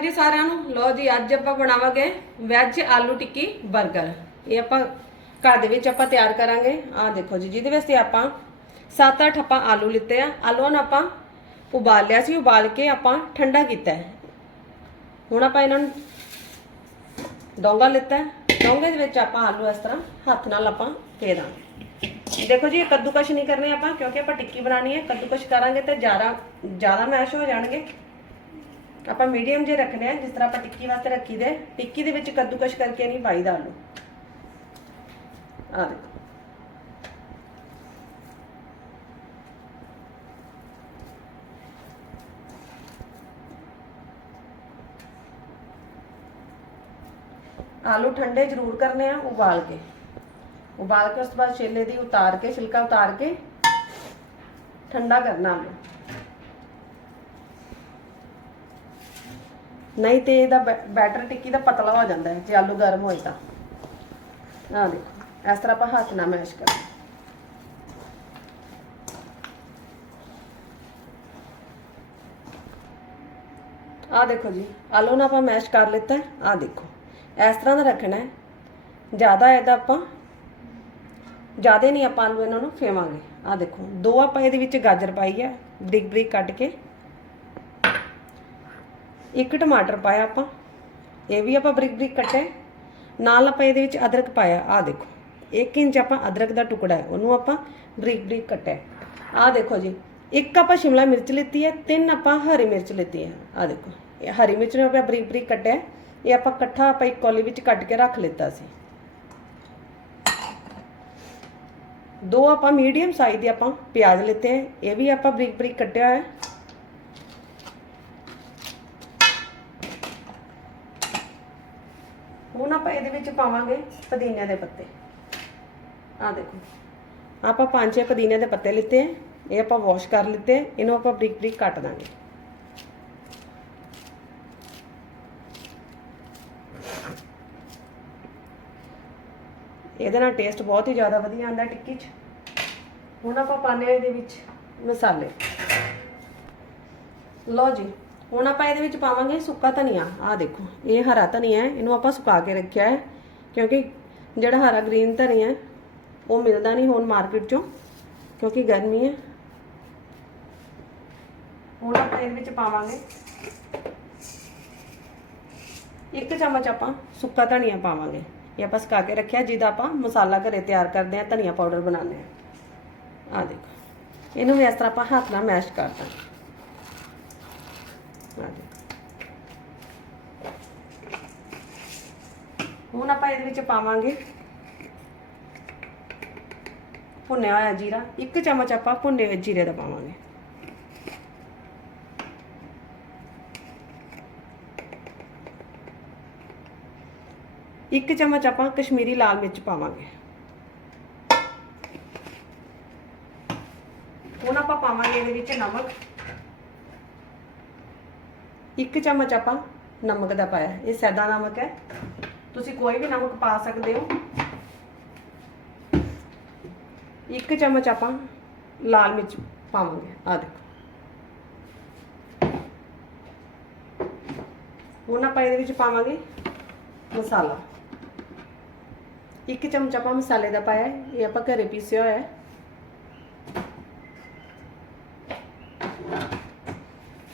ਜੀ ਸਾਰਿਆਂ ਨੂੰ ਲੋ ਜੀ, ਅੱਜ ਆਪਾਂ ਬਣਾਵਾਂਗੇ ਵੈਜ ਆਲੂ ਟਿੱਕੀ 버ਗਰ ਇਹ ਆਪਾਂ ਘਰ ਦੇ ਵਿੱਚ ਆਪਾਂ ਤਿਆਰ ਕਰਾਂਗੇ। ਆਹ ਦੇਖੋ ਜੀ, ਜਿਹਦੇ ਵਾਸਤੇ ਆਪਾਂ 7-8 ਆਪਾਂ ਆਲੂ ਲਿੱਤੇ ਆ। ਆਲੂਆਂ ਨੂੰ ਆਪਾਂ ਉਬਾਲ ਲਿਆ ਸੀ, ਉਬਾਲ ਕੇ ਆਪਾਂ ਠੰਡਾ ਕੀਤਾ ਹੈ। ਹੁਣ ਆਪਾਂ ਇਹਨਾਂ ਨੂੰ ਡੋਂਗਾ ਲਿੱਤਾ ਡੋਂਗੇ ਦੇ ਵਿੱਚ ਆਪਾਂ ਆਲੂ ਇਸ ਤਰ੍ਹਾਂ ਹੱਥ ਨਾਲ ਆਪਾਂ ਫੇਰ ਦੇਖੋ ਜੀ, ਇਹ ਕੱਦੂਕਸ਼ ਨਹੀਂ ਕਰਨੇ ਆਪਾਂ, ਕਿਉਂਕਿ ਆਪਾਂ ਟਿੱਕੀ ਬਣਾਣੀ ਹੈ, ਕੱਦੂਕਸ਼ ਕਰਾਂਗੇ ਤੇ ਜ਼ਿਆਦਾ ਜ਼ਿਆਦਾ ਮੈਸ਼ ਹੋ ਜਾਣਗੇ। ਆਪਾਂ ਮੀਡੀਅਮ ਜੇ ਰੱਖਨੇ ਆ, ਜਿਸ ਤਰ੍ਹਾਂ ਆਪਾਂ ਟਿੱਕੀ ਵਾਸਤੇ ਰੱਖੀ ਦੇ, ਟਿੱਕੀ ਦੇ ਵਿੱਚ ਕੱਦੂਕਸ਼ ਕਰਕੇ ਨਹੀਂ ਪਾਈਦਾ ਆਲੂ। ਆ ਦੇਖੋ। ਆਲੂ ਠੰਡੇ ਜ਼ਰੂਰ ਕਰਨੇ ਆ, ਉਬਾਲ ਕੇ। ਉਬਾਲ ਕੇ ਉਸ ਤੋਂ ਬਾਅਦ ਛੇਲੇ ਦੀ ਉਤਾਰ ਕੇ, ਛਿਲਕਾ ਉਤਾਰ ਕੇ, ਠੰਡਾ ਕਰਨਾ ਆਲੂ। ਨਹੀਂ ਤੇ ਇਹਦਾ ਬੈ- ਬੈਟਰ ਟਿੱਕੀ ਦਾ ਪਤਲਾ ਹੋ ਜਾਂਦਾ ਹੈ, ਜੇ ਆਲੂ ਗਰਮ ਹੋਏ ਤਾਂ। ਆਹ ਦੇਖੋ, ਇਸ ਤਰ੍ਹਾਂ ਆਪਾਂ ਹੱਥ ਨਾਲ ਮੈਸ਼ ਕਰ ਆਹ ਦੇਖੋ ਜੀ, ਆਲੂ ਨਾਲ ਆਪਾਂ ਮੈਸ਼ ਕਰ ਲਿੱਤਾ ਹੈ, ਆਹ ਦੇਖੋ। ਇਸ ਤਰ੍ਹਾਂ ਦਾ ਰੱਖਣਾ ਹੈ। ਜ਼ਿਆਦਾ ਇਹਦਾ ਆਪਾਂ, ਜ਼ਿਆਦਾ ਨਹੀਂ ਆਪਾਂ ਆਲੂ ਇਹਨਾਂ ਨੂੰ ਫੇਵਾਂਗੇ। ਆਹ ਦੇਖੋ, ਦੋ ਆਪਾਂ ਇਹਦੇ ਵਿੱਚ ਗਾਜਰ ਪਾਈ ਹੈ ਬਰੀਕ ਬਰੀਕ ਕੱਟ ਕੇ। ਇੱਕ ਟਮਾਟਰ ਪਾਇਆ ਆਪਾਂ, ਇਹ ਵੀ ਆਪਾਂ ਬਰੀਕ ਬਰੀਕ ਕੱਟਿਆ। ਨਾਲ ਆਪਾਂ ਇਹਦੇ ਵਿੱਚ ਅਦਰਕ ਪਾਇਆ, ਆਹ ਦੇਖੋ 1 ਇੰਚ ਆਪਾਂ ਅਦਰਕ ਦਾ ਟੁਕੜਾ ਹੈ, ਉਹਨੂੰ ਆਪਾਂ ਬਰੀਕ ਬਰੀਕ ਕੱਟਿਆ। ਆਹ ਦੇਖੋ ਜੀ, ਇੱਕ ਆਪਾਂ ਸ਼ਿਮਲਾ ਮਿਰਚ ਲਿੱਤੀ ਹੈ, ਤਿੰਨ ਆਪਾਂ ਹਰੀ ਮਿਰਚ ਲਿੱਤੀ ਹੈ, ਆਹ ਦੇਖੋ, ਇਹ ਹਰੀ ਮਿਰਚ ਨੂੰ ਆਪਾਂ ਬਰੀਕ ਬਰੀਕ ਕੱਟਿਆ। ਇਹ ਆਪਾਂ ਇਕੱਠਾ ਆਪਾਂ ਇੱਕ ਕੌਲੀ ਵਿੱਚ ਕੱਟ ਕੇ ਰੱਖ ਲਿੱਤਾ ਸੀ। ਦੋ ਆਪਾਂ ਮੀਡੀਅਮ ਸਾਈਜ਼ ਦੇ ਆਪਾਂ ਪਿਆਜ਼ ਲਿੱਤੇ ਹੈ, ਇਹ ਵੀ ਆਪਾਂ ਬਰੀਕ ਬਰੀਕ ਕੱਟਿਆ ਹੈ ਹੁਣ ਆਪਾਂ ਇਹਦੇ ਵਿੱਚ ਪਾਵਾਂਗੇ ਪੁਦੀਨੇ ਦੇ ਪੱਤੇ। ਆਹ ਦੇਖੋ। ਆਪਾਂ ਪੰਜ ਛੇ ਪੁਦੀਨੇ ਦੇ ਪੱਤੇ ਲਿੱਤੇ ਇਹ ਆਪਾਂ ਵਾਸ਼ ਕਰ ਲਿੱਤੇ। ਇਹਨੂੰ ਆਪਾਂ ਬਰੀਕ ਬਰੀਕ ਕੱਟ ਦਾਂਗੇ। ਇਹਦੇ ਨਾਲ ਟੇਸਟ ਬਹੁਤ ਹੀ ਜ਼ਿਆਦਾ ਵਧੀਆ ਆਉਂਦਾ ਟਿੱਕੀ 'ਚ। ਹੁਣ ਆਪਾਂ ਪਾਣੇ ਆ ਇਹਦੇ ਵਿੱਚ ਮਸਾਲੇ। ਲਓ ਜੀ। ਹੁਣ ਆਪਾਂ ਇਹਦੇ ਵਿੱਚ ਪਾਵਾਂਗੇ ਸੁੱਕਾ ਧਨੀਆ। ਆਹ ਦੇਖੋ, ਇਹ ਹਰਾ ਧਨੀਆ ਹੈ, ਇਹਨੂੰ ਆਪਾਂ ਸੁਕਾ ਕੇ ਰੱਖਿਆ ਹੈ, ਕਿਉਂਕਿ ਜਿਹੜਾ ਹਰਾ ਗ੍ਰੀਨ ਧਨੀਆ ਹੈ, ਉਹ ਮਿਲਦਾ ਨਹੀਂ ਹੁਣ ਮਾਰਕੀਟ 'ਚੋਂ, ਕਿਉਂਕਿ ਗਰਮੀ ਹੈ। ਹੁਣ ਆਪਾਂ ਇਹਦੇ ਵਿੱਚ ਪਾਵਾਂਗੇ ਇੱਕ ਚਮਚ ਆਪਾਂ ਸੁੱਕਾ ਧਨੀਆ ਪਾਵਾਂਗੇ। ਇਹ ਆਪਾਂ ਸੁਕਾ ਕੇ ਰੱਖਿਆ, ਜਿਹਦਾ ਆਪਾਂ ਮਸਾਲਾ ਘਰੇ ਤਿਆਰ ਕਰਦੇ ਆ ਧਨੀਆ ਪਾਊਡਰ ਬਣਾਉਂਦੇ ਆ ਆ ਦੇਖੋ, ਇਹਨੂੰ ਵੀ ਇਸ ਤਰ੍ਹਾਂ ਆਪਾਂ ਹੱਥ ਨਾਲ ਮੈਸ਼ ਕਰ ਦਾਂਗੇ ਹੁਣ ਆਪਾਂ ਇਹਦੇ ਵਿੱਚ ਪਾਵਾਂਗੇ ਭੁੰਨਿਆ ਹੋਇਆ ਜੀਰਾ। ਇੱਕ ਚਮਚ ਆਪਾਂ ਭੁੰਨੇ ਹੋਏ ਜੀਰੇ ਦਾ ਪਾਵਾਂਗੇ। ਇੱਕ ਚਮਚ ਆਪਾਂ ਕਸ਼ਮੀਰੀ ਲਾਲ ਮਿਰਚ ਪਾਵਾਂਗੇ। ਹੁਣ ਆਪਾਂ ਪਾਵਾਂਗੇ ਇਹਦੇ ਵਿੱਚ ਨਮਕ। ਇੱਕ ਚਮਚ ਆਪਾਂ ਨਮਕ ਦਾ ਪਾਇਆ ਇਹ ਸੈਦਾ ਨਮਕ ਹੈ। ਤੁਸੀਂ ਕੋਈ ਵੀ ਨਮਕ ਪਾ ਸਕਦੇ ਹੋ। ਇੱਕ ਚਮਚ ਆਪਾਂ ਲਾਲ ਮਿਰਚ ਪਾਵਾਂਗੇ। ਆ ਦੇਖੋ। ਹੁਣ ਆਪਾਂ ਇਹਦੇ ਵਿੱਚ ਪਾਵਾਂਗੇ ਮਸਾਲਾ। ਇੱਕ ਚਮਚ ਆਪਾਂ ਮਸਾਲੇ ਦਾ ਪਾਇਆ ਇਹ ਆਪਾਂ ਘਰੇ ਪੀਸਿਆ ਹੋਇਆ ਹੈ।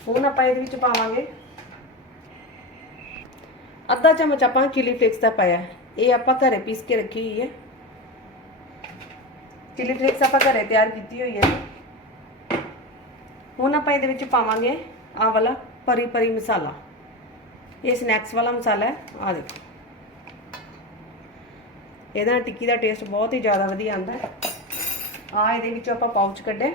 ਹੁਣ ਆਪਾਂ ਇਹਦੇ ਵਿੱਚ ਪਾਵਾਂਗੇ। ਅੱਧਾ ਚਮਚ ਆਪਾਂ ਚਿਲੀ ਫਲੇਕਸ ਦਾ ਪਾਇਆ। ਇਹ ਆਪਾਂ ਘਰੇ ਪੀਸ ਕੇ ਰੱਖੀ ਹੋਈ ਹੈ। ਚਿਲੀ ਫਲੇਕਸ ਆਪਾਂ ਘਰੇ ਤਿਆਰ ਕੀਤੀ ਹੋਈ ਹੈ। ਹੁਣ ਆਪਾਂ ਇਹਦੇ ਵਿੱਚ ਪਾਵਾਂਗੇ ਆਹ ਵਾਲਾ ਪਰੀ ਪਰੀ ਮਸਾਲਾ। ਇਹ ਸਨੈਕਸ ਵਾਲਾ ਮਸਾਲਾ ਹੈ। ਆ ਦੇਖੋ। ਇਹਦਾ ਟਿੱਕੀ ਦਾ ਟੇਸਟ ਬਹੁਤ ਹੀ ਜ਼ਿਆਦਾ ਵਧੀਆ ਆਉਂਦਾ ਹੈ। ਆ ਇਹਦੇ ਵਿੱਚੋਂ ਆਪਾਂ ਪਾਊਚ ਕੱਢੇ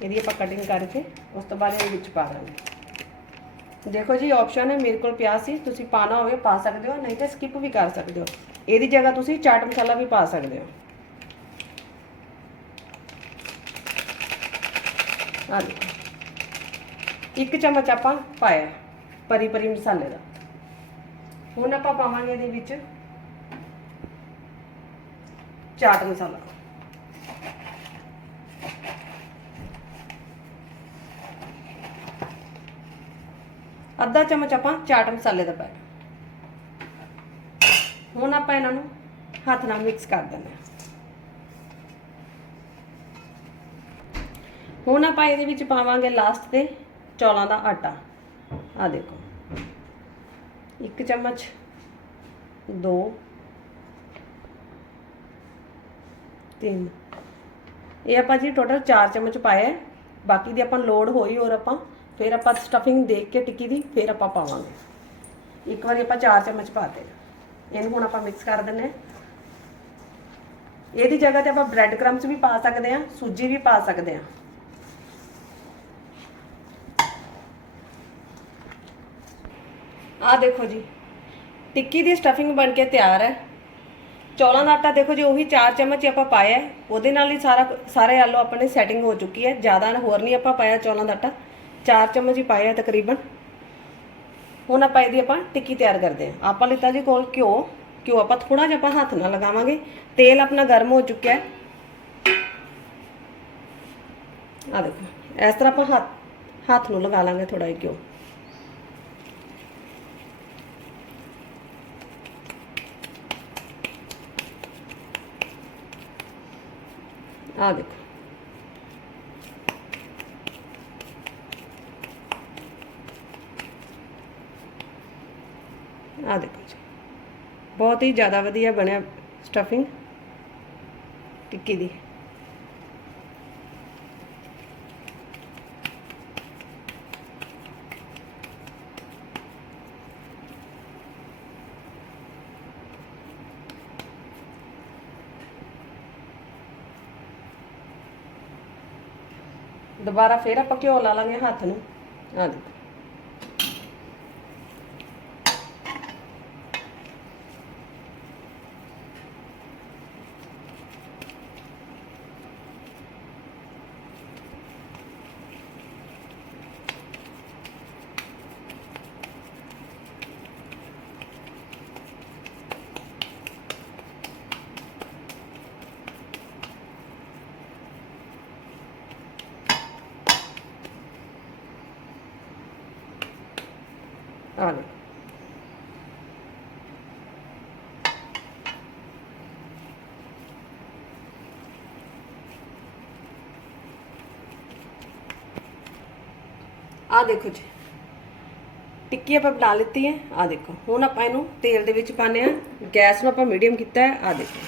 ਇਹਦੀ ਆਪਾਂ ਕਟਿੰਗ ਕਰਕੇ ਉਸ ਤੋਂ ਬਾਅਦ ਇਹਦੇ ਵਿੱਚ ਪਾ ਦਾਂਗੇ ਦੇਖੋ ਜੀ ਆਪਸ਼ਨ ਹੈ ਮੇਰੇ ਕੋਲ ਪਿਆ ਸੀ ਤੁਸੀਂ ਪਾਣਾ ਹੋਵੇ ਪਾ ਸਕਦੇ ਹੋ ਨਹੀਂ ਤਾਂ ਸਕਿਪ ਵੀ ਕਰ ਸਕਦੇ ਹੋ ਇਹਦੀ ਜਗ੍ਹਾ ਤੁਸੀਂ ਚਾਟ ਮਸਾਲਾ ਵੀ ਪਾ ਸਕਦੇ ਹੋ ਆ ਦੇਖੋ ਇੱਕ ਚਮਚ ਆਪਾਂ ਪਾਇਆ ਪਰੀ ਪਰੀ ਮਸਾਲੇ ਦਾ ਹੁਣ ਆਪਾਂ ਪਾਵਾਂਗੇ ਇਹਦੇ ਵਿੱਚ ਚਾਟ ਮਸਾਲਾ ਅੱਧਾ ਚਮਚ ਆਪਾਂ ਚਾਟ ਮਸਾਲੇ ਦਾ ਪਾਇਆ ਹੁਣ ਆਪਾਂ ਇਹਨਾਂ ਨੂੰ ਹੱਥ ਨਾਲ ਮਿਕਸ ਕਰ ਦਿੰਦੇ ਹਾਂ। ਹੁਣ ਆਪਾਂ ਇਹਦੇ ਵਿੱਚ ਪਾਵਾਂਗੇ ਲਾਸਟ ਤੇ ਚੌਲਾਂ ਦਾ ਆਟਾ। ਆ ਦੇਖੋ। ਇੱਕ ਚਮਚ, ਦੋ, ਤਿੰਨ। ਇਹ ਆਪਾਂ ਜੀ ਟੋਟਲ 4 ਚਮਚ ਪਾਇਆ ਬਾਕੀ ਦੀ ਆਪਾਂ ਲੋਡ ਹੋਈ ਔਰ ਆਪਾਂ ਫਿਰ ਆਪਾਂ ਸਟਫਿੰਗ ਦੇਖ ਕੇ ਟਿੱਕੀ ਦੀ, ਫਿਰ ਆਪਾਂ ਪਾਵਾਂਗੇ। ਇੱਕ ਵਾਰੀ ਆਪਾਂ 4 ਚਮਚ ਪਾਤੇ ਇਹਨੂੰ ਹੁਣ ਆਪਾਂ ਮਿਕਸ ਕਰ ਦਿੰਨੇ ਹਾਂ। ਇਹਦੀ ਜਗ੍ਹਾ ਤੇ ਆਪਾਂ ਬ੍ਰੈਡ ਕ੍ਰੰਬਸ ਵੀ ਪਾ ਸਕਦੇ ਹਾਂ, ਸੂਜੀ ਵੀ ਪਾ ਸਕਦੇ ਹਾਂ। ਆਹ ਦੇਖੋ ਜੀ, ਟਿੱਕੀ ਦੀ ਸਟਫਿੰਗ ਬਣ ਕੇ ਤਿਆਰ ਹੈ। ਚੌਲਾਂ ਦਾ ਆਟਾ ਦੇਖੋ ਜੀ, ਉਹੀ 4 ਚਮਚ ਹੀ ਆਪਾਂ ਪਾਇਆ ਉਹਦੇ ਨਾਲ ਹੀ ਸਾਰਾ ਸਾਰੇ ਆਲੂ ਆਪਣੇ ਸੈਟਿੰਗ ਹੋ ਚੁੱਕੀ ਹੈ। ਜ਼ਿਆਦਾ ਹੋਰ ਨਹੀਂ ਆਪਾਂ ਪਾਇਆ ਚੌਲਾਂ ਦਾ ਆਟਾ। 4 ਚਮਚ ਹੀ ਪਾਇਆ ਤਕਰੀਬਨ। ਹੁਣ ਆਪਾਂ ਇਹਦੀ ਆਪਾਂ ਟਿੱਕੀ ਤਿਆਰ ਕਰਦੇ ਹਾਂ। ਆਪਾਂ ਲਿੱਤਾ ਜੀ ਕੋਲ ਘਿਓ। ਘਿਓ ਆਪਾਂ ਥੋੜਾ ਜਿਹਾ ਆਪਾਂ ਹੱਥ ਨਾਲ ਲਗਾਵਾਂਗੇ। ਤੇਲ ਆਪਣਾ ਗਰਮ ਹੋ ਚੁੱਕਿਆ ਹੈ। ਆ ਦੇਖੋ, ਇਸ ਤਰ੍ਹਾਂ ਆਪਾਂ ਹੱਥ ਹੱਥ ਨੂੰ ਲਗਾ ਲਾਂਗੇ ਥੋੜਾ ਜਿਹਾ ਘਿਓ। ਆ ਦੇਖੋ। ਆ ਦੇਖੋ ਜੀ। ਬਹੁਤ ਹੀ ਜ਼ਿਆਦਾ ਵਧੀਆ ਬਣਿਆ ਸਟਫਿੰਗ ਟਿੱਕੀ ਦੀ। ਦੁਬਾਰਾ ਫੇਰ ਆਪਾਂ ਘਿਓ ਲਾ ਲਾਂਗੇ ਹੱਥ ਨੂੰ। ਆ ਦੇਖੋ ਆ ਦੇਖੋ ਆ ਦੇਖੋ ਜੀ। ਟਿੱਕੀ ਆਪਾਂ ਬਣਾ ਲਿੱਤੀ ਹੈ ਆ ਦੇਖੋ। ਹੁਣ ਆਪਾਂ ਇਹਨੂੰ ਤੇਲ ਦੇ ਵਿੱਚ ਪਾਣੇ ਆ ਗੈਸ ਨੂੰ ਆਪਾਂ ਮੀਡੀਅਮ ਕੀਤਾ ਹੈ ਆ ਦੇਖੋ।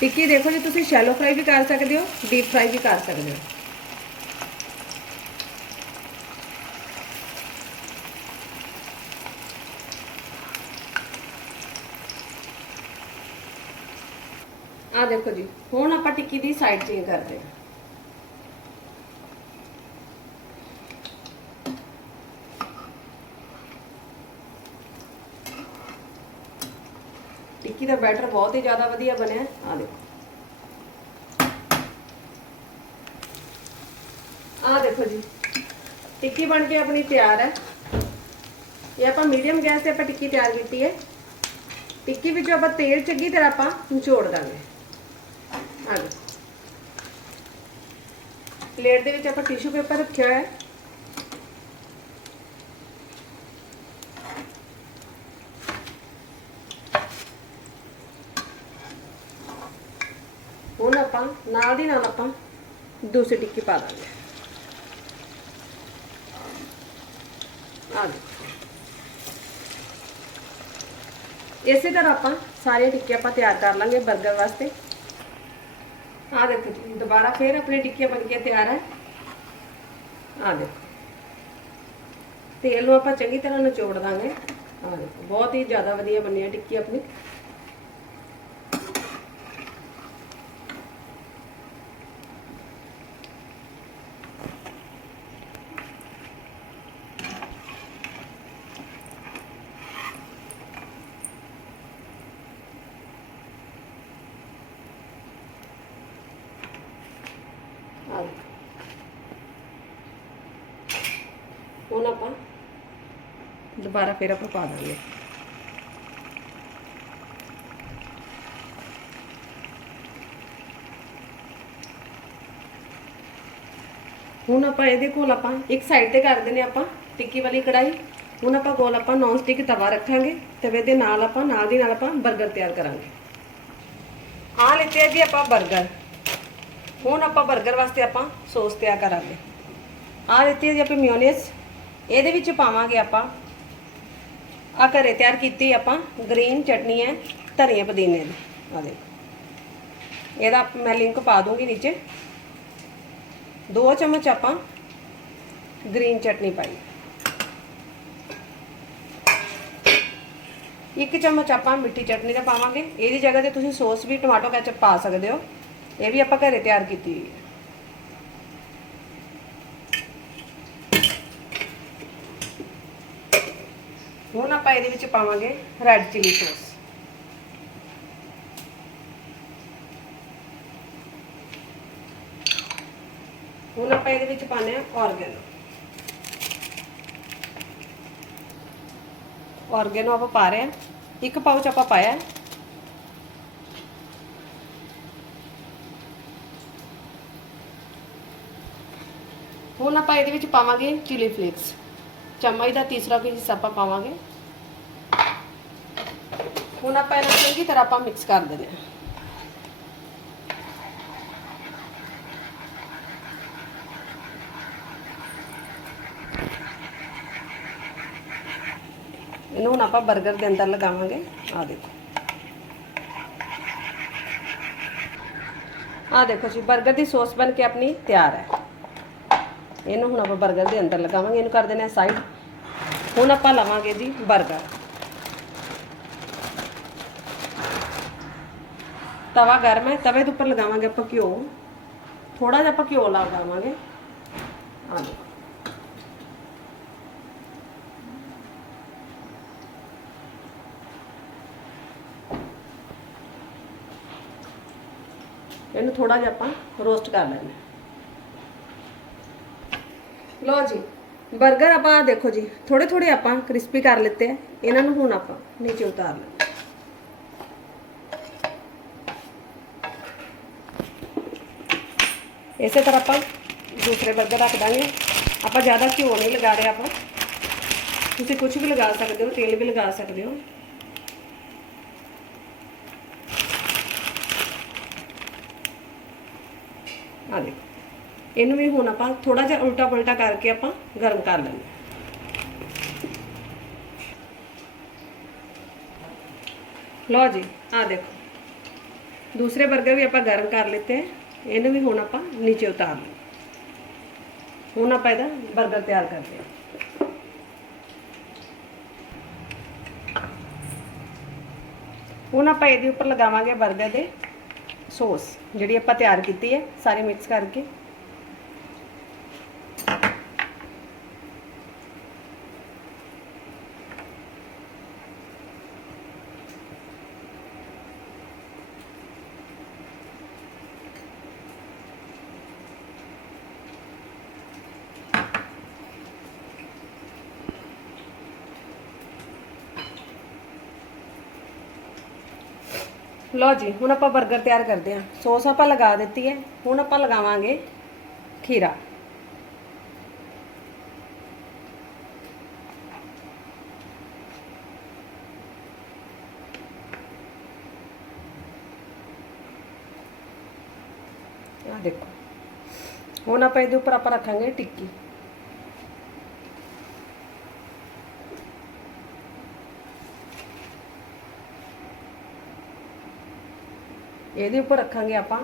ਟਿੱਕੀ ਦੇਖੋ ਜੀ, ਤੁਸੀਂ ਸ਼ੈਲੋ ਫਰਾਈ ਵੀ ਕਰ ਸਕਦੇ ਹੋ ਡੀਪ ਫਰਾਈ ਵੀ ਕਰ ਸਕਦੇ ਹੋ। ਆ ਦੇਖੋ ਜੀ, ਹੁਣ ਆਪਾਂ ਟਿੱਕੀ ਦੀ ਸਾਈਡ ਚੇਂਜ ਕਰਦੇ ਹਾਂ। ਟਿੱਕੀ ਦਾ ਬੈਟਰ ਬਹੁਤ ਹੀ ਜ਼ਿਆਦਾ ਵਧੀਆ ਬਣਿਆ ਆ ਦੇਖੋ ਆ ਦੇਖੋ ਜੀ ਟਿੱਕੀ ਬਣ ਕੇ ਆਪਣੀ ਤਿਆਰ ਹੈ ਇਹ ਆਪਾਂ ਮੀਡੀਅਮ ਗੈਸ ਤੇ ਆਪਾਂ ਟਿੱਕੀ ਤਿਆਰ ਕੀਤੀ ਹੈ ਟਿੱਕੀ ਵਿੱਚ ਆਪਾਂ ਤੇਲ ਚੰਗੀ ਤਰ੍ਹਾਂ ਆਪਾਂ ਨਿਚੋੜ ਦਾਂਗੇ ਆ ਲਓ ਪਲੇਟ ਦੇ ਵਿੱਚ ਆਪਾਂ ਟਿਸ਼ੂ ਪੇਪਰ ਰੱਖਿਆ ਹੋਇਆ ਹੈ ਹੁਣ ਆਪਾਂ ਨਾਲ ਦੀ ਨਾਲ ਆਪਾਂ ਦੂਸਰੀ ਟਿੱਕੀ ਪਾ ਦਾਂਗੇ। ਆ ਦੇਖੋ ਇਸੇ ਤਰ੍ਹਾਂ ਆਪਾਂ ਸਾਰੇ ਟਿੱਕੇ ਆਪਾਂ ਤਿਆਰ ਕਰ ਲਾਂਗੇ 버ਗਰ ਵਾਸਤੇ। ਆ ਦੇਖੋ ਜੀ, ਦੁਬਾਰਾ ਫੇਰ ਆਪਣੀ ਟਿੱਕੀਆਂ ਬਣ ਕੇ ਤਿਆਰ ਹੈ। ਆ ਦੇਖੋ। ਤੇਲ ਨੂੰ ਆਪਾਂ ਚੰਗੀ ਤਰ੍ਹਾਂ ਨਿਚੋੜ ਦਾਂਗੇ। ਆ ਦੇਖੋ, ਬਹੁਤ ਹੀ ਜ਼ਿਆਦਾ ਵਧੀਆ ਬਣੀ ਹੈ ਟਿੱਕੀ ਆਪਣੀ। दोबारा फिर आप हूँ आप एक साइड से कर देने आप टिक्की वाली कढ़ाई हूँ आप गोल आप नॉन स्टिक तवा रखा तवे के आप बर्गर तैयार करा हाँ लेते हैं जी आप बर्गर हूँ आप बर्गर वास्ते आप सोस तैयार करा आ लेते हैं जी आप म्योनीस ਇਹਦੇ ਵਿੱਚ ਪਾਵਾਂਗੇ ਆਪਾਂ। ਆ ਘਰੇ ਤਿਆਰ ਕੀਤੀ ਆਪਾਂ ਗ੍ਰੀਨ ਚਟਨੀ ਹੈ ਧਨੀਏ ਪੁਦੀਨੇ ਦੀ। ਆ ਦੇਖੋ। ਇਹਦਾ ਮੈਂ ਲਿੰਕ ਪਾ ਦੂੰਗੀ ਨੀਚੇ। ਦੋ ਚਮਚ ਆਪਾਂ ਗ੍ਰੀਨ ਚਟਨੀ ਪਾਈ। ਇੱਕ ਚਮਚ ਆਪਾਂ ਮਿੱਠੀ ਚਟਨੀ ਦਾ ਪਾਵਾਂਗੇ। ਇਹਦੀ ਜਗ੍ਹਾ ਤੇ ਤੁਸੀਂ ਸੌਸ ਵੀ ਟਮਾਟੋ ਕੈਚਪ ਪਾ ਸਕਦੇ ਹੋ। ਇਹ ਵੀ ਆਪਾਂ ਘਰੇ ਤਿਆਰ ਕੀਤੀ ਹੋਈ ਹੈ ਹੁਣ ਆਪਾਂ ਇਹਦੇ ਵਿੱਚ ਪਾਵਾਂਗੇ ਰੈੱਡ ਚਿਲੀ ਸੌਸ ਹੁਣ ਆਪਾਂ ਇਹਦੇ ਵਿੱਚ ਪਾਣੇ ਆ ਆਰਗੈਨੋ ਆਰਗੈਨੋ ਆਪਾਂ ਪਾ ਰਹੇ ਆ ਇੱਕ ਪਾਊਚ ਆਪਾਂ ਪਾਇਆ ਹੁਣ ਆਪਾਂ ਇਹਦੇ ਵਿੱਚ ਪਾਵਾਂਗੇ ਚਿਲੀ ਫਲੇਕਸ ਚਮਚ ਦਾ ਤੀਸਰਾ ਵੀ ਹਿੱਸਾ ਆਪਾਂ ਪਾਵਾਂਗੇ। ਹੁਣ ਆਪਾਂ ਇਹਨਾਂ ਚੰਗੀ ਤਰ੍ਹਾਂ ਆਪਾਂ ਮਿਕਸ ਕਰ ਦਿੰਦੇ ਹਾਂ। ਇਹਨੂੰ ਹੁਣ ਆਪਾਂ 버ਗਰ ਦੇ ਅੰਦਰ ਲਗਾਵਾਂਗੇ। ਆ ਦੇਖੋ। ਆ ਦੇਖੋ ਜੀ 버ਗਰ ਦੀ ਸੌਸ ਬਣ ਕੇ ਆਪਣੀ ਤਿਆਰ ਹੈ। ਇਹਨੂੰ ਹੁਣ ਆਪਾਂ 버ਗਰ ਦੇ ਅੰਦਰ ਲਗਾਵਾਂਗੇ। ਇਹਨੂੰ ਕਰ ਦੇਣਾ ਸਾਈਡ ਹੁਣ ਆਪਾਂ ਲਵਾਂਗੇ ਜੀ 버ਗਰ ਤਵਾ ਗਰਮ ਹੈ, ਤਵੇ ਦੇ ਉੱਪਰ ਲਗਾਵਾਂਗੇ ਆਪਾਂ ਘਿਓ। ਥੋੜਾ ਜਿਹਾ ਆਪਾਂ ਘਿਓ ਲਗਾਵਾਂਗੇ। ਆ ਦੇਖੋ। ਇਹਨੂੰ ਥੋੜਾ ਜਿਹਾ ਆਪਾਂ ਰੋਸਟ ਕਰ ਲੈਣਾ ਲੋ ਜੀ 버ਗਰ ਆਪਾਂ ਦੇਖੋ ਜੀ ਥੋੜੇ ਥੋੜੇ ਆਪਾਂ ਕ੍ਰਿਸਪੀ ਕਰ ਲਿੱਤੇ ਆ। ਇਹਨਾਂ ਨੂੰ ਹੁਣ ਆਪਾਂ ਨੀਚੇ ਉਤਾਰ ਲੈਣਾ ਇਸੇ ਤਰ੍ਹਾਂ ਆਪਾਂ ਦੂਸਰੇ ਬਰਗਰ ਰੱਖ ਦਾਂਗੇ। ਆਪਾਂ ਜ਼ਿਆਦਾ ਘਿਓ ਨਹੀਂ ਲਗਾ ਰਹੇ ਆਪਾਂ। ਤੁਸੀਂ ਕੁਝ ਵੀ ਲਗਾ ਸਕਦੇ ਹੋ, ਤੇਲ ਵੀ ਲਗਾ ਸਕਦੇ ਹੋ। ਆ ਦੇਖੋ। ਇਹਨੂੰ ਵੀ ਹੁਣ ਆਪਾਂ ਥੋੜਾ ਜਿਹਾ ਉਲਟਾ ਪਲਟਾ ਕਰਕੇ ਆਪਾਂ ਗਰਮ ਕਰ ਲੈਂਦੇ ਲਓ ਜੀ ਆ ਦੇਖੋ। ਦੂਸਰੇ 버ਗਰ ਵੀ ਆਪਾਂ ਗਰਮ ਕਰ ਲਿੱਤੇ ਇਹਨੂੰ ਵੀ ਹੁਣ ਆਪਾਂ ਨੀਚੇ ਉਤਾਰ ਲਓ ਹੁਣ ਆਪਾਂ ਇਹਦਾ 버ਗਰ ਤਿਆਰ ਕਰਦੇ ਹਾਂ। ਹੁਣ ਆਪਾਂ ਇਹਦੇ ਉੱਪਰ ਲਗਾਵਾਂਗੇ 버ਗਰ ਦੇ ਸੌਸ, ਜਿਹੜੀ ਆਪਾਂ ਤਿਆਰ ਕੀਤੀ ਹੈ, ਸਾਰੇ ਮਿਕਸ ਕਰਕੇ। ਲਓ ਜੀ, ਹੁਣ ਆਪਾਂ 버ਗਰ ਤਿਆਰ ਕਰਦੇ ਹਾਂ। ਸੌਸ ਆਪਾਂ ਲਗਾ ਦਿੱਤੀ ਹੈ। ਹੁਣ ਆਪਾਂ ਲਗਾਵਾਂਗੇ ਖੀਰਾ। ਆ ਦੇਖੋ। ਹੁਣ ਆਪਾਂ ਇਹਦੇ ਉੱਪਰ ਆਪਾਂ ਰੱਖਾਂਗੇ ਟਿੱਕੀ। ਇਹਦੇ ਉੱਪਰ ਰੱਖਾਂਗੇ ਆਪਾਂ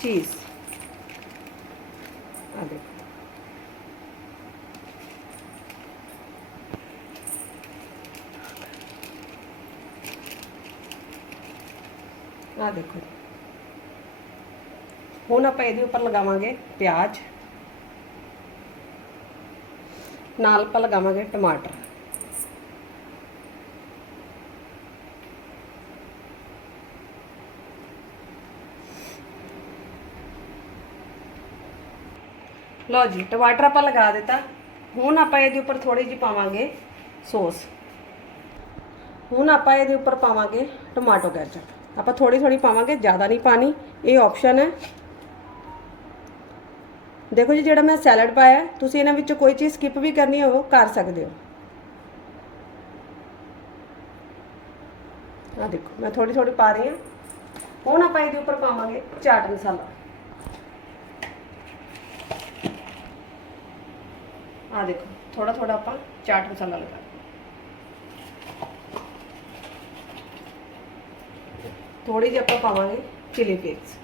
ਚੀਜ਼। ਆ ਦੇਖੋ। ਆ ਦੇਖੋ ਹੁਣ ਆਪਾਂ ਇਹਦੇ ਉੱਪਰ ਲਗਾਵਾਂਗੇ ਪਿਆਜ਼। ਨਾਲ ਆਪਾਂ ਲਗਾਵਾਂਗੇ ਟਮਾਟਰ। ਲਓ ਜੀ ਟਮਾਟਰ ਆਪਾਂ ਲਗਾ ਦਿੱਤਾ। ਹੁਣ ਆਪਾਂ ਇਹਦੇ ਉੱਪਰ ਥੋੜੀ ਜਿਹੀ ਪਾਵਾਂਗੇ ਸੌਸ ਹੁਣ ਆਪਾਂ ਇਹਦੇ ਉੱਪਰ ਪਾਵਾਂਗੇ ਟਮਾਟੋ ਕੈਚਪ ਆਪਾਂ ਥੋੜੀ ਥੋੜੀ ਪਾਵਾਂਗੇ, ਜ਼ਿਆਦਾ ਨਹੀਂ ਪਾਣੀ, ਇਹ ਆਪਸ਼ਨ ਹੈ। ਦੇਖੋ ਜੀ, ਜਿਹੜਾ ਮੈਂ ਸੈਲਡ ਪਾਇਆ, ਤੁਸੀਂ ਇਹਨਾਂ ਵਿੱਚੋਂ ਕੋਈ ਚੀਜ਼ ਸਕਿਪ ਵੀ ਕਰਨੀ ਹੋਵੇ ਕਰ ਸਕਦੇ ਹੋ। ਆ ਦੇਖੋ, ਮੈਂ ਥੋੜੀ ਥੋੜੀ ਪਾ ਰਹੀ ਹਾਂ। ਹੁਣ ਆਪਾਂ ਇਹਦੇ ਉੱਪਰ ਪਾਵਾਂਗੇ ਚਾਟ ਮਸਾਲਾ। ਆ ਦੇਖੋ ਥੋੜਾ ਥੋੜਾ ਆਪਾਂ ਚਾਟ ਮਸਾਲਾ ਲਗਾ ਥੋੜੀ ਜਿਹੀ ਆਪਾਂ ਪਾਵਾਂਗੇ ਚਿਲੀ ਫਲੇਕਸ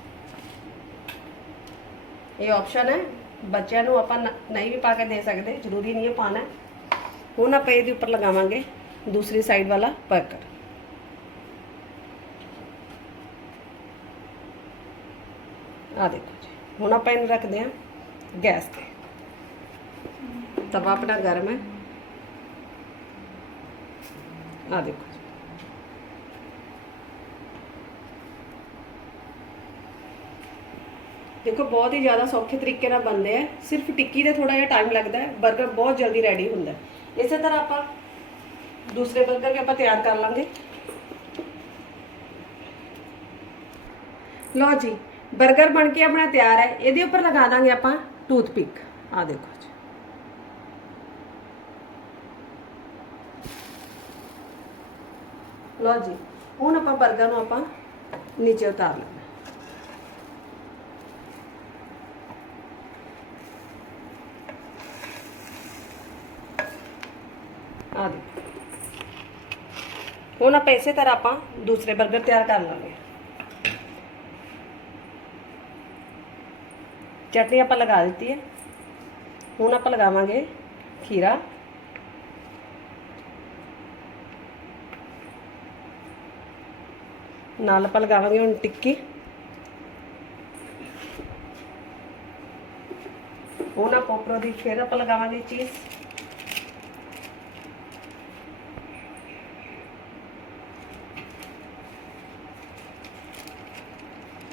ਇਹ ਆਪਸ਼ਨ ਹੈ ਬੱਚਿਆਂ ਨੂੰ ਆਪਾਂ ਨ- ਨਹੀਂ ਵੀ ਪਾ ਕੇ ਦੇ ਸਕਦੇ ਜ਼ਰੂਰੀ ਨਹੀਂ ਹੈ ਪਾਣਾ ਹੁਣ ਆਪਾਂ ਇਹਦੇ ਉੱਪਰ ਲਗਾਵਾਂਗੇ ਦੂਸਰੀ ਸਾਈਡ ਵਾਲਾ 버ਗਰ ਆ ਦੇਖੋ ਜੀ ਹੁਣ ਆਪਾਂ ਇਹਨੂੰ ਰੱਖਦੇ ਹਾਂ ਗੈਸ ਤੇ तवा अपना गर्म है आ देखो। देखो, बहुत ही ज़्यादा सौखे तरीके बनते हैं। सिर्फ़ टिक्की दे थोड़ा जहा टाइम लगता है। बर्गर बहुत जल्दी रेडी होंगे इस तरह आप दूसरे बर्गर भी आप तैयार कर लेंगे। लो जी, बर्गर बन के अपना तैयार है। ये उपर लगा देंगे आप टूथपिक। आ देखो। ਲਓ ਜੀ, ਹੁਣ ਆਪਾਂ 버ਗਰ ਨੂੰ ਆਪਾਂ ਨੀਚੇ ਉਤਾਰ ਲੈਣਾ ਆ ਦੇਖੋ। ਹੁਣ ਆਪਾਂ ਇਸੇ ਤਰ੍ਹਾਂ ਆਪਾਂ ਦੂਸਰੇ 버ਗਰ ਤਿਆਰ ਕਰ ਲਾਂਗੇ। ਚਟਨੀ ਆਪਾਂ ਲਗਾ ਦਿੱਤੀ ਹੈ। ਹੁਣ ਆਪਾਂ ਲਗਾਵਾਂਗੇ ਖੀਰਾ। ਨਾਲ ਆਪਾਂ ਲਗਾਵਾਂਗੇ ਹੁਣ ਟਿੱਕੀ ਹੁਣ ਆਪਾਂ ਉੱਪਰੋਂ ਦੀ ਫਿਰ ਆਪਾਂ ਲਗਾਵਾਂਗੇ ਚੀਜ਼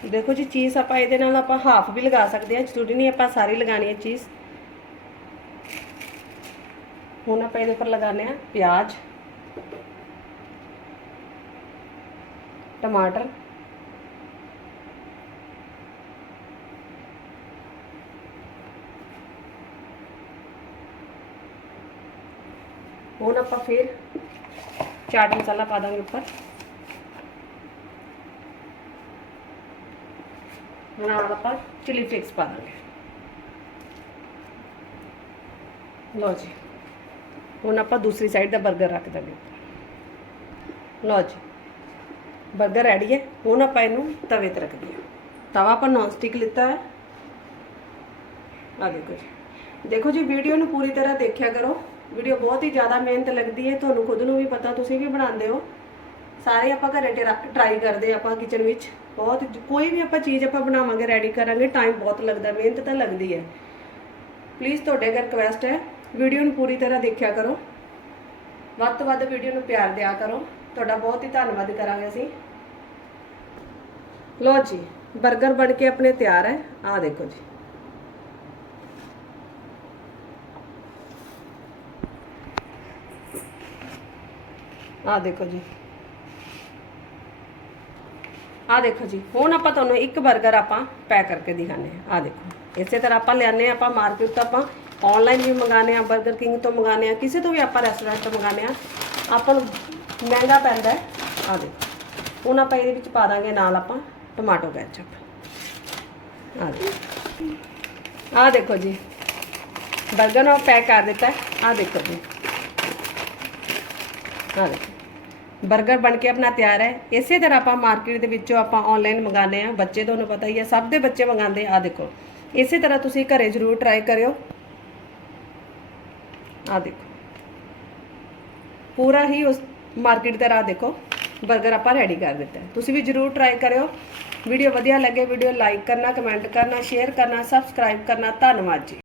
ਦੇਖੋ ਜੀ ਚੀਜ਼ ਆਪਾਂ ਇਹਦੇ ਨਾਲ ਆਪਾਂ ਹਾਫ ਵੀ ਲਗਾ ਸਕਦੇ ਹਾਂ ਜ਼ਰੂਰੀ ਨਹੀਂ ਆਪਾਂ ਸਾਰੀ ਲਗਾਣੀ ਹੈ ਚੀਜ਼ ਹੁਣ ਆਪਾਂ ਇਹਦੇ ਉੱਪਰ ਲਗਾਉਂਦੇ ਹਾਂ ਪਿਆਜ਼ ਟਮਾਟਰ ਹੁਣ ਆਪਾਂ ਫਿਰ ਚਾਟ ਮਸਾਲਾ ਪਾ ਦਾਂਗੇ ਉੱਪਰ ਨਾਲ ਆਪਾਂ ਚਿਲੀ ਫਲੇਕਸ ਪਾ ਦਾਂਗੇ ਲਓ ਜੀ ਹੁਣ ਆਪਾਂ ਦੂਸਰੀ ਸਾਈਡ ਦਾ 버ਗਰ ਰੱਖ ਦਾਂਗੇ ਲਓ ਜੀ ਬਰਗਰ ਰੈਡੀ ਹੈ ਹੁਣ ਆਪਾਂ ਇਹਨੂੰ ਤਵੇ ਤੇ ਰੱਖਦੇ ਹਾਂ। ਤਵਾ ਆਪਾਂ ਨੌਨ ਸਟਿਕ ਲਿੱਤਾ ਹੈ। ਆ ਦੇਖੋ ਜੀ। ਦੇਖੋ ਜੀ ਵੀਡੀਓ ਨੂੰ ਪੂਰੀ ਤਰ੍ਹਾਂ ਦੇਖਿਆ ਕਰੋ। ਵੀਡੀਓ ਬਹੁਤ ਹੀ ਜ਼ਿਆਦਾ ਮਿਹਨਤ ਲੱਗਦੀ ਹੈ, ਤੁਹਾਨੂੰ ਖੁਦ ਨੂੰ ਵੀ ਪਤਾ, ਤੁਸੀਂ ਵੀ ਬਣਾਉਂਦੇ ਹੋ। ਸਾਰੇ ਆਪਾਂ ਘਰੇ ਟਰਾਈ ਕਰਦੇ ਆਪਾਂ ਕਿਚਨ ਵਿੱਚ। ਬਹੁਤ ਕੋਈ ਵੀ ਆਪਾਂ ਚੀਜ਼ ਆਪਾਂ ਬਣਾਵਾਂਗੇ ਰੈਡੀ ਕਰਾਂਗੇ ਟਾਈਮ ਬਹੁਤ ਲੱਗਦਾ, ਮਿਹਨਤ ਤਾਂ ਲੱਗਦੀ ਹੈ। ਪਲੀਜ਼ ਤੁਹਾਡੇ ਅਗਰ ਰਿਕਵੈਸਟ ਹੈ। ਵੀਡੀਓ ਨੂੰ ਪੂਰੀ ਤਰ੍ਹਾਂ ਦੇਖਿਆ ਕਰੋ। ਵੱਧ ਤੋਂ ਵੱਧ ਵੀਡੀਓ ਨੂੰ ਪਿਆਰ ਦਿਆ ਕਰੋ। ਤੁਹਾਡਾ ਬਹੁਤ ਹੀ ਧੰਨਵਾਦ ਕਰਾਂਗੇ ਅਸੀਂ। ਲੋ ਜੀ 버ਗਰ ਬਣ ਕੇ ਆਪਣੇ ਤਿਆਰ ਹੈ। ਆਹ ਦੇਖੋ ਜੀ। ਆਹ ਦੇਖੋ ਜੀ। ਆਹ ਦੇਖੋ ਜੀ। ਹੁਣ ਆਪਾਂ ਤੁਹਾਨੂੰ ਇੱਕ 버ਗਰ ਆਪਾਂ ਪੈਕ ਕਰਕੇ ਦਿਖਾਣੇ ਆ ਆਹ ਦੇਖੋ। ਇਸੇ ਤਰ੍ਹਾਂ ਆਪਾਂ ਲਿਆਨੇ ਆ ਆਪਾਂ ਮਾਰਕੀਟ ਤੋਂ ਆਪਾਂ ਆਨਲਾਈਨ ਵੀ ਮੰਗਾਨੇ ਆ ਬਰਗਰ ਕਿੰਗ ਤੋਂ ਮੰਗਾਨੇ ਆ ਕਿਸੇ ਤੋਂ ਵੀ ਆਪਾਂ ਰੈਸਟੋਰੈਂਟ ਤੋਂ ਮੰਗਾਨੇ ਆ ਆਪਾਂ ਨੂੰ ਮਹਿੰਗਾ ਪੈਂਦਾ ਹੈ। ਆ ਦੇ ਹੁਣ ਆਪਾਂ ਇਹਦੇ ਵਿੱਚ ਪਾ ਦਾਂਗੇ ਨਾਲ ਆਪਾਂ ਟਮਾਟੋ ਕੈਚਪ ਆ ਦੇ ਆ ਦੇਖੋ ਜੀ ਬਰਗਰ ਨੂੰ ਪੈਕ ਕਰ ਦਿੱਤਾ ਆ ਦੇਖੋ ਜੀ, ਆ ਦੇਖੋ 버ਗਰ ਬਣ ਕੇ ਆਪਣਾ ਤਿਆਰ ਹੈ। ਇਸੇ ਤਰ੍ਹਾਂ ਆਪਾਂ ਮਾਰਕੀਟ ਦੇ ਵਿੱਚੋਂ ਆਪਾਂ ਆਨਲਾਈਨ ਮੰਗਾਨੇ ਆ ਬੱਚੇ ਤੁਹਾਨੂੰ ਪਤਾ ਹੀ ਹੈ, ਸਭ ਦੇ ਬੱਚੇ ਮੰਗਾਉਂਦੇ ਆ ਦੇਖੋ। ਇਸੇ ਤਰ੍ਹਾਂ ਤੁਸੀਂ ਘਰੇ ਜ਼ਰੂਰ ਟਰਾਈ ਕਰਿਓ। ਆ ਦੇਖੋ। ਪੂਰਾ ਹੀ ਉਸ ਮਾਰਕੀਟ ਦਾ ਰਾਹ ਦੇਖੋ। 버ਗਰ ਆਪਾਂ ਰੈਡੀ ਕਰ ਦਿੱਤਾ। ਤੁਸੀਂ ਵੀ ਜ਼ਰੂਰ ਟਰਾਈ ਕਰਿਓ। ਵੀਡੀਓ ਵਧੀਆ ਲੱਗੇ ਵੀਡੀਓ ਲਾਈਕ ਕਰਨਾ ਕਮੈਂਟ ਕਰਨਾ ਸ਼ੇਅਰ ਕਰਨਾ ਸਬਸਕ੍ਰਾਈਬ ਕਰਨਾ। ਧੰਨਵਾਦ ਜੀ।